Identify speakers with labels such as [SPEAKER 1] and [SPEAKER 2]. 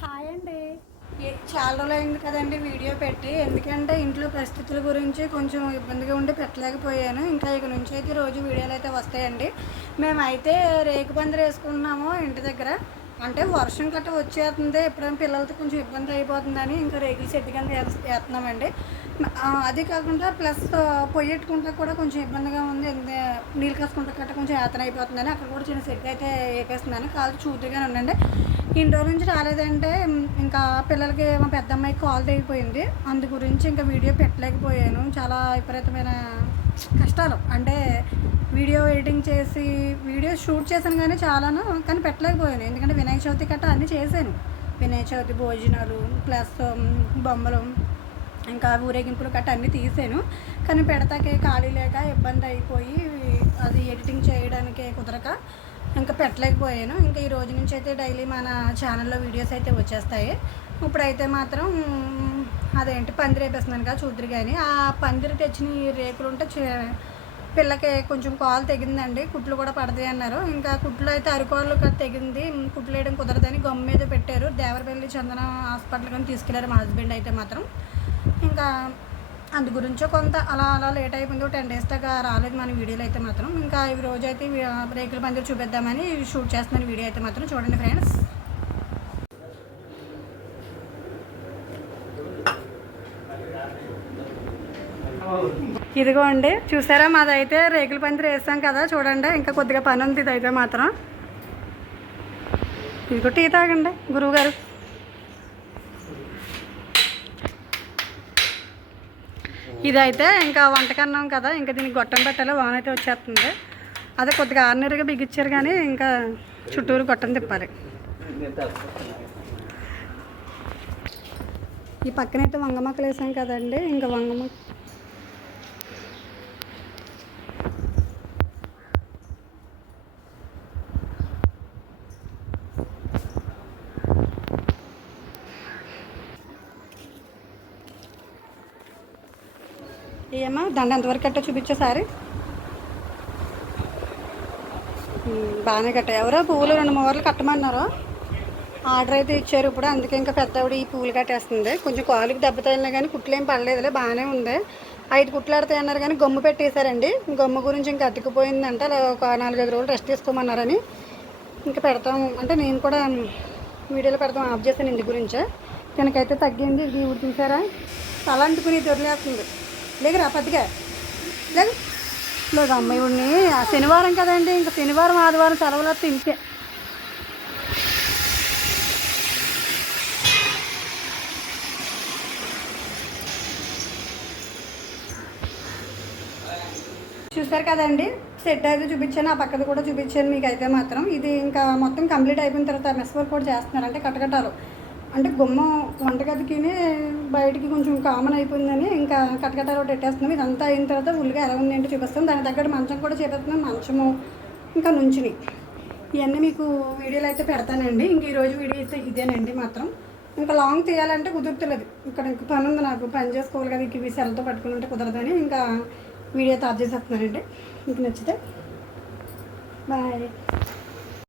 [SPEAKER 1] Hi అండి. చాలా రోజులు అయింది కదండి వీడియో పెట్టి. ఎందుకంటే ఇంట్లో పరిస్థితుల గురించి కొంచెం ఇబ్బందిగా ఉండి పెట్టలేకపోయాను. ఇంకా ఇక నుంచి అయితే రోజు వీడియోలు అయితే వస్తాయండి. మేమైతే రేకు పందిరి వేసుకున్నాము ఇంటి దగ్గర. అంటే వర్షం గట్ట వచ్చేస్తుంది ఎప్పుడైనా పిల్లలతో కొంచెం ఇబ్బంది అయిపోతుందని ఇంకా రేగి చెట్టు కింద వేస్తున్నామండి. అది కాకుండా ప్లస్ పొయ్యి పెట్టుకుంటా కూడా కొంచెం ఇబ్బందిగా ఉంది. నీళ్ళు కాసుకుంటా గట్ట కొంచెం యాతన అయిపోతుందని అక్కడ కూడా చిన్న సెట్ అయితే వేపేస్తున్నాను. కాదు చూతుగానే ఉండండి. ఇన్ని రోజుల నుంచి రాలేదంటే ఇంకా పిల్లలకి మా పెద్దమ్మాయికి కాల్ తెగిపోయింది అందు గురించి ఇంకా వీడియో పెట్టలేకపోయాను. చాలా విపరీతమైన కష్టాలు. అంటే వీడియో ఎడిటింగ్ చేసి వీడియో షూట్ చేశాను కానీ చాలాను కానీ పెట్టలేకపోయాను. ఎందుకంటే వినాయక చవితి కట్ట అన్నీ చేశాను. వినాయక చవితి భోజనాలు ప్లస్ బొమ్మలు ఇంకా ఊరేగింపులు గట్ట అన్నీ తీసాను కానీ పెడతాకే ఖాళీ లేక ఇబ్బంది అయిపోయి అది ఎడిటింగ్ చేయడానికి కుదరక ఇంకా పెట్టలేకపోయాను. ఇంకా ఈ రోజు నుంచి అయితే డైలీ మన ఛానల్లో వీడియోస్ అయితే వచ్చేస్తాయి. ఇప్పుడైతే మాత్రం అదేంటి పందిరి వేపేస్తున్నాను కదా చూద్దరు కానీ ఆ పందిరి తెచ్చిన రేకులు ఉంటే చే- పిల్లకి కొంచెం కాలు తెగిందండి కుట్లు కూడా పడతాయి అన్నారు. ఇంకా కుట్లు అయితే అరికాళ్ళు కూడా తెగింది కుట్లు వేయడం కుదరదని గమ్ మీద పెట్టారు. దేవరపల్లి చందన హాస్పిటల్ కానీ తీసుకెళ్ళారు మా హస్బెండ్ అయితే మాత్రం. ఇంకా అందు గురించో కొంత అలా అలా లేట్ అయిపోయింది. టెన్ డేస్ దాకా రాలేదు మన వీడియోలు అయితే మాత్రం. ఇంకా ఈ రోజైతే రేకుల పందిరి చూపిద్దామని షూట్ చేస్తున్నాను వీడియో అయితే మాత్రం. చూడండి ఫ్రెండ్స్. ఇదిగోండి చూసారా? మాదైతే రేకుల పందిరి వేస్తాం కదా చూడండి. ఇంకా కొద్దిగా పని ఉంది ఇదైతే మాత్రం. ఇదిగో టీ తాగండి గురువుగారు. ఇదైతే ఇంకా వంటకన్నాం కదా ఇంకా దీనికి గొట్టం పెట్టాలో వాన అయితే వచ్చేస్తుంది. అదే కొద్దిగా ఆర్నరీగా బిగించారు కానీ ఇంకా చుట్టూరు గొట్టం తిప్పాలి. ఈ పక్కనైతే వంగ మొక్కలు వేసాం కదండి ఇంకా వంగ మొక్క ఏమా? దండ ఎంతవరకు కట్టో చూపించేసారి బాగానే కట్టా. ఎవరో పువ్వులు రెండు మూరలు కట్టమన్నారు. ఆర్డర్ అయితే ఇచ్చారు ఇప్పుడు. అందుకే ఇంకా పెద్దవిడ ఈ పువ్వులు కట్టేస్తుంది. కొంచెం కాలుకి దెబ్బ తగిలినా కానీ కుట్లు ఏం పడలేదులే బాగానే ఉంది. ఐదు కుట్లు ఆడతాయి అన్నారు కానీ గమ్ము పెట్టేశారండి. గమ్ము గురించి ఇంకా అతికిపోయిందంటే అలా ఒక నాలుగైదు రోజులు రెస్ట్ తీసుకోమన్నారని ఇంకా పెడతాం అంటే నేను కూడా వీడియోలో పెడతాం ఆఫ్ చేశాను ఇంటి గురించే. తనకైతే తగ్గింది. ఇది ఇప్పుడు చూసారా? తల దొరిలేస్తుంది లేకరా పెద్దగా లేదు లేదు అమ్మాయి ఉడిని శనివారం కదండి ఇంకా శనివారం ఆదివారం సెలవులు వస్తే ఇంకే. చూసారు కదండి సెట్ అయితే చూపించాను ఆ పక్కది కూడా చూపించాను మీకు అయితే మాత్రం. ఇది ఇంకా మొత్తం కంప్లీట్ అయిపోయిన తర్వాత మెస్ వర్క్ కూడా చేస్తున్నారు అంటే కట్టకట్టాలు అంటే గుమ్మ వంటగదికినే బయటికి కొంచెం కామన్ అయిపోయిందని ఇంకా కట్టకట్టాలు ఒకటి పెట్టేస్తున్నాం. ఇదంతా అయిన తర్వాత ఉల్లిగా ఎలా ఉంది ఏంటో చూపిస్తాం. దాని తగ్గట్టు మంచం కూడా చేపిస్తున్నాం మంచము ఇంకా నుంచుని. ఇవన్నీ మీకు వీడియోలు అయితే పెడతానండి. ఇంక ఈరోజు వీడియో అయితే ఇదేనండి మాత్రం. ఇంకా లాంగ్ తీయాలంటే కుదురుతలేదు. ఇక్కడ ఇంకా పని ఉంది నాకు. పని చేసుకోవాలి కదా. ఇంక ఇవి సెల్తో పట్టుకుని ఉంటే కుదరదని ఇంకా వీడియో తాప్ చేసేస్తున్నానండి. మీకు నచ్చితే. బాయ్